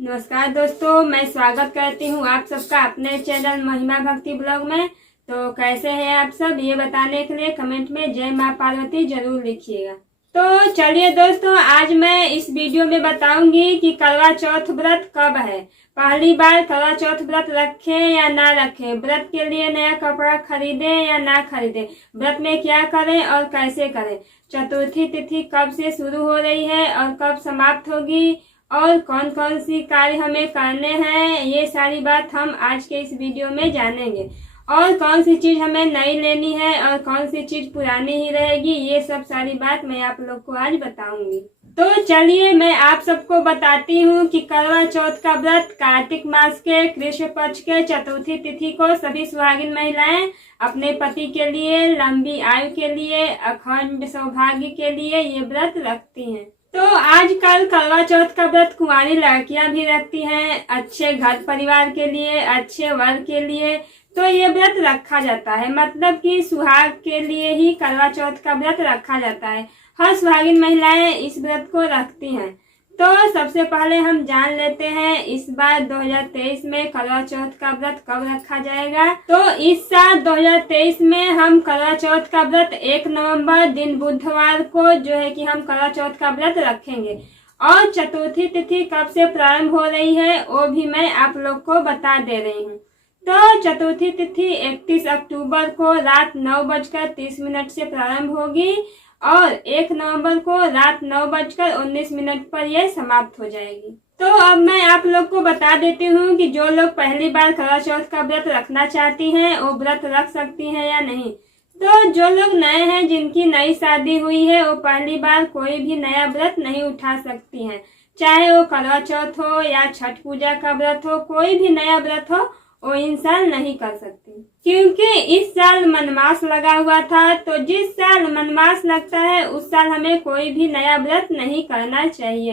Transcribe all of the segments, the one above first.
नमस्कार दोस्तों, मैं स्वागत करती हूँ आप सबका अपने चैनल महिमा भक्ति ब्लॉग में। तो कैसे हैं आप सब, ये बताने के लिए कमेंट में जय माँ पार्वती जरूर लिखिएगा। तो चलिए दोस्तों, आज मैं इस वीडियो में बताऊंगी कि करवा चौथ व्रत कब है। पहली बार करवा चौथ व्रत रखें या ना रखें, व्रत के लिए नया कपड़ा खरीदें या ना खरीदें, व्रत में क्या करें और कैसे करें, चतुर्थी तिथि कब से शुरू हो रही है और कब समाप्त होगी, और कौन कौन सी कार्य हमें करने हैं, ये सारी बात हम आज के इस वीडियो में जानेंगे। और कौन सी चीज हमें नई लेनी है और कौन सी चीज पुरानी ही रहेगी, ये सब सारी बात मैं आप लोग को आज बताऊंगी। तो चलिए मैं आप सबको बताती हूँ कि करवा चौथ का व्रत कार्तिक मास के कृष्ण पक्ष के चतुर्थी तिथि को सभी सुहागिन महिलाएं अपने पति के लिए, लंबी आयु के लिए, अखंड सौभाग्य के लिए ये व्रत रखती हैं। तो आजकल करवा चौथ का व्रत कुंवारी लड़कियां भी रखती हैं, अच्छे घर परिवार के लिए, अच्छे वर के लिए। तो ये व्रत रखा जाता है, मतलब कि सुहाग के लिए ही करवा चौथ का व्रत रखा जाता है। हर सुहागिन महिलाएं इस व्रत को रखती हैं। तो सबसे पहले हम जान लेते हैं इस बार 2023 में करवा चौथ का व्रत कब रखा जाएगा। तो इस साल 2023 में हम करवा चौथ का व्रत 1 नवंबर दिन बुधवार को जो है कि हम करवा चौथ का व्रत रखेंगे। और चतुर्थी तिथि कब से प्रारंभ हो रही है वो भी मैं आप लोग को बता दे रही हूँ। तो चतुर्थी तिथि 31 अक्टूबर को रात 9:30 से प्रारंभ होगी और 1 नवंबर को रात 9:19 पर यह समाप्त हो जाएगी। तो अब मैं आप लोग को बता देती हूँ कि जो लोग पहली बार करवा चौथ का व्रत रखना चाहती हैं वो व्रत रख सकती हैं या नहीं। तो जो लोग नए हैं, जिनकी नई शादी हुई है, वो पहली बार कोई भी नया व्रत नहीं उठा सकती हैं, चाहे वो करवा चौथ हो या छठ पूजा का व्रत हो, कोई भी नया व्रत हो वो इन साल नहीं कर सकती, क्योंकि इस साल मनमास लगा हुआ था। तो जिस साल मनमास लगता है उस साल हमें कोई भी नया व्रत नहीं करना चाहिए।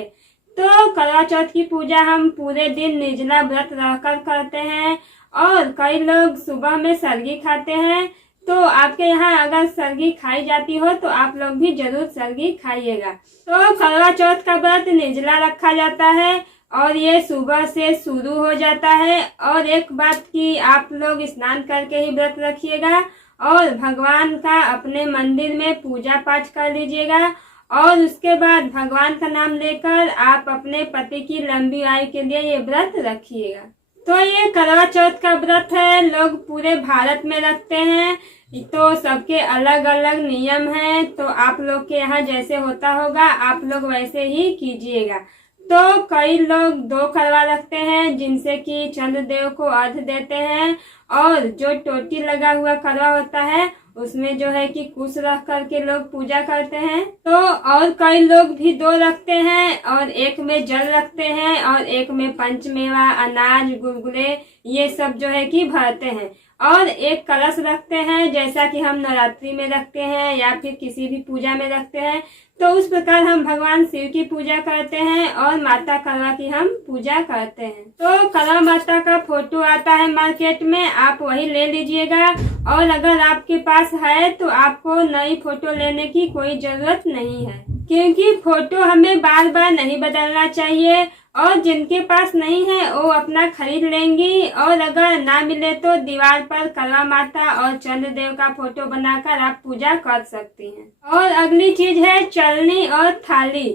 तो करवा चौथ की पूजा हम पूरे दिन निर्जला व्रत रहकर करते हैं और कई लोग सुबह में सरगी खाते हैं। तो आपके यहाँ अगर सरगी खाई जाती हो तो आप लोग भी जरूर सरगी खाइएगा। तो करवा चौथ का व्रत निर्जला रखा जाता है और ये सुबह से शुरू हो जाता है। और एक बात की, आप लोग स्नान करके ही व्रत रखिएगा और भगवान का अपने मंदिर में पूजा पाठ कर लीजिएगा और उसके बाद भगवान का नाम लेकर आप अपने पति की लंबी आयु के लिए ये व्रत रखिएगा। तो ये करवा चौथ का व्रत है, लोग पूरे भारत में रखते हैं। तो सबके अलग अलग नियम हैं, तो आप लोग के यहाँ जैसे होता होगा आप लोग वैसे ही कीजिएगा। तो कई लोग 2 करवा रखते हैं, जिनसे कि चंद्रदेव को अर्घ देते हैं, और जो टोटी लगा हुआ करवा होता है उसमें जो है कि कुश रख करके लोग पूजा करते हैं। तो और कई लोग भी 2 रखते हैं, और एक में जल रखते हैं और एक में पंचमेवा, अनाज, गुलगुले ये सब जो है कि भरते हैं, और एक कलश रखते हैं जैसा कि हम नवरात्रि में रखते हैं या फिर किसी भी पूजा में रखते हैं। तो उस प्रकार हम भगवान शिव की पूजा करते हैं और माता करवा की हम पूजा करते हैं। तो करवा माता का फोटो आता है मार्केट में, आप वही ले लीजिएगा। और अगर आपके पास है तो आपको नई फोटो लेने की कोई जरूरत नहीं है, क्योंकि फोटो हमें बार बार नहीं बदलना चाहिए। और जिनके पास नहीं है वो अपना खरीद लेंगी, और अगर ना मिले तो दीवार पर करवा माता और चंद्रदेव का फोटो बनाकर आप पूजा कर सकती हैं। और अगली चीज है चलनी और थाली।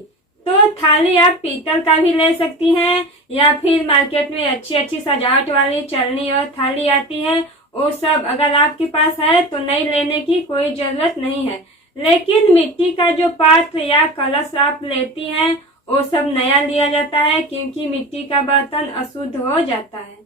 तो थाली आप पीतल का भी ले सकती हैं, या फिर मार्केट में अच्छी अच्छी सजावट वाली चलनी और थाली आती है, वो सब अगर आपके पास है तो नई लेने की कोई जरूरत नहीं है। लेकिन मिट्टी का जो पात्र या कलश आप लेती हैं वो सब नया लिया जाता है, क्योंकि मिट्टी का बर्तन अशुद्ध हो जाता है।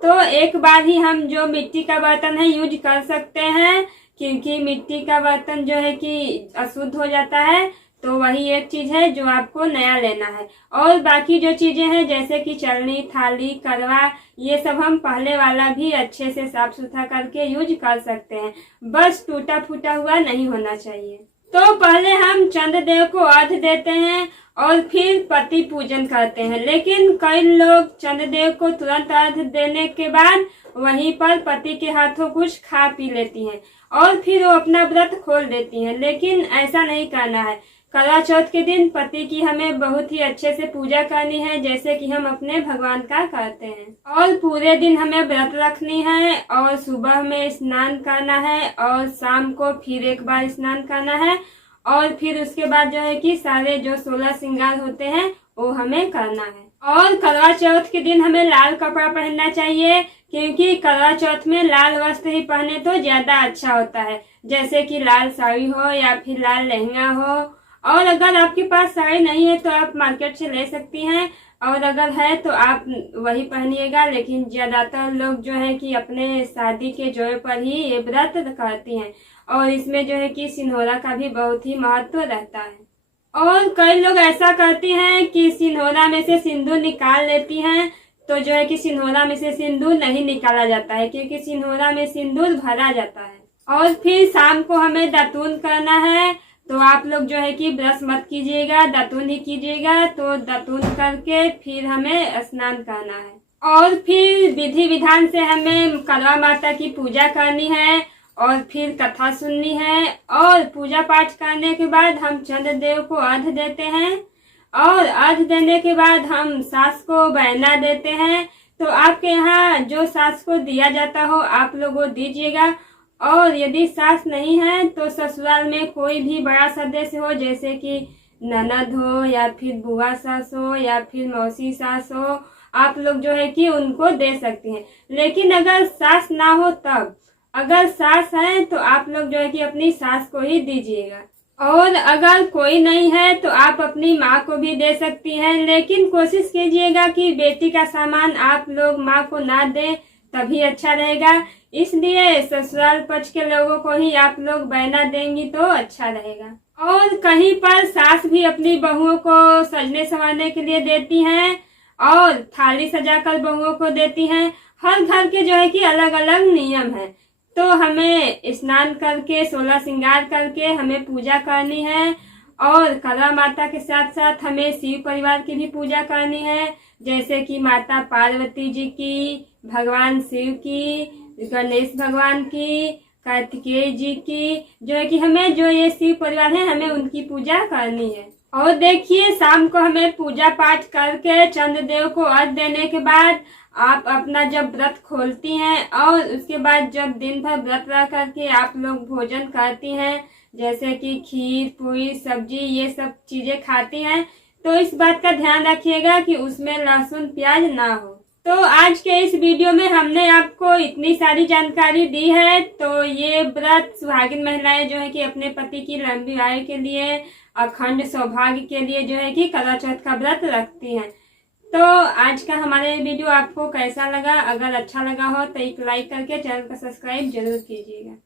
तो एक बार ही हम जो मिट्टी का बर्तन है यूज कर सकते हैं, क्योंकि मिट्टी का बर्तन जो है कि अशुद्ध हो जाता है। तो वही एक चीज है जो आपको नया लेना है। और बाकी जो चीजें हैं जैसे कि चलनी, थाली, करवा, ये सब हम पहले वाला भी अच्छे से साफ सुथरा करके यूज कर सकते हैं, बस टूटा फूटा हुआ नहीं होना चाहिए। तो पहले हम चंद्रदेव को अर्घ देते हैं और फिर पति पूजन करते हैं। लेकिन कई लोग चंद्रदेव को तुरंत अर्घ देने के बाद वहीं पर पति के हाथों कुछ खा पी लेती हैं और फिर वो अपना व्रत खोल देती हैं। लेकिन ऐसा नहीं करना है, करवा चौथ के दिन पति की हमें बहुत ही अच्छे से पूजा करनी है, जैसे कि हम अपने भगवान का करते हैं। और पूरे दिन हमें व्रत रखनी है और सुबह में स्नान करना है और शाम को फिर एक बार स्नान करना है और फिर उसके बाद जो है कि सारे जो 16 श्रृंगार होते हैं वो हमें करना है। और करवा चौथ के दिन हमें लाल कपड़ा पहनना चाहिए, क्योंकि करवा चौथ में लाल वस्त्र ही पहने तो ज्यादा अच्छा होता है, जैसे कि लाल साड़ी हो या फिर लाल लहंगा हो। और अगर आपके पास साड़ी नहीं है तो आप मार्केट से ले सकती हैं, और अगर है तो आप वही पहनिएगा। लेकिन ज्यादातर लोग जो है कि अपने शादी के जोड़े पर ही ये व्रत करती हैं और इसमें जो है कि सिंदूरा का भी बहुत ही महत्व रहता है। और कई लोग ऐसा करती हैं कि सिंदूरा में से सिंदूर निकाल लेती हैं, तो जो है कि सिंदूरा में से सिंदूर नहीं निकाला जाता है, क्योंकि सिंदूरा में सिंदूर भरा जाता है। और फिर शाम को हमें दातून करना है, तो आप लोग जो है कि ब्रश मत कीजिएगा, दातून ही कीजिएगा। तो दातून करके फिर हमें स्नान करना है और फिर विधि विधान से हमें करवा माता की पूजा करनी है और फिर कथा सुननी है। और पूजा पाठ करने के बाद हम चंद्रदेव को अर्घ्य देते हैं और अर्घ्य देने के बाद हम सास को बहना देते हैं। तो आपके यहाँ जो सास को दिया जाता हो आप लोग वो दीजिएगा। और यदि सास नहीं है तो ससुराल में कोई भी बड़ा सदस्य हो, जैसे कि ननद हो या फिर बुआ सास हो या फिर मौसी सास हो, आप लोग जो है कि उनको दे सकती हैं। लेकिन अगर सास ना हो तब, अगर सास है तो आप लोग जो है कि अपनी सास को ही दीजिएगा। और अगर कोई नहीं है तो आप अपनी माँ को भी दे सकती हैं, लेकिन कोशिश कीजिएगा कि बेटी का सामान आप लोग माँ को ना दें, तभी अच्छा रहेगा। इसलिए ससुराल पक्ष के लोगों को ही आप लोग बहना देंगी तो अच्छा रहेगा। और कहीं पर सास भी अपनी बहुओं को सजने संवारने के लिए देती हैं और थाली सजाकर बहुओं को देती हैं। हर घर के जो है कि अलग अलग नियम है। तो हमें स्नान करके 16 श्रृंगार करके हमें पूजा करनी है और करवा माता के साथ साथ हमें शिव परिवार की भी पूजा करनी है, जैसे कि माता पार्वती जी की, भगवान शिव की, गणेश भगवान की, कार्तिकेय जी की, जो है कि हमें जो ये शिव परिवार है हमें उनकी पूजा करनी है। और देखिए शाम को हमें पूजा पाठ करके चंद्रदेव को अर्घ्य देने के बाद आप अपना जब व्रत खोलती हैं और उसके बाद जब दिन भर व्रत रह करके आप लोग भोजन करती हैं, जैसे कि खीर पूरी सब्जी ये सब चीजें खाती हैं, तो इस बात का ध्यान रखिएगा कि उसमें लहसुन प्याज ना हो। तो आज के इस वीडियो में हमने आपको इतनी सारी जानकारी दी है। तो ये व्रत सुहागिन महिलाएं जो है कि अपने पति की लंबी आयु के लिए, अखंड सौभाग्य के लिए जो है कि करवा चौथ का व्रत रखती हैं। तो आज का हमारे वीडियो आपको कैसा लगा? अगर अच्छा लगा हो तो एक लाइक करके चैनल को सब्सक्राइब जरूर कीजिएगा।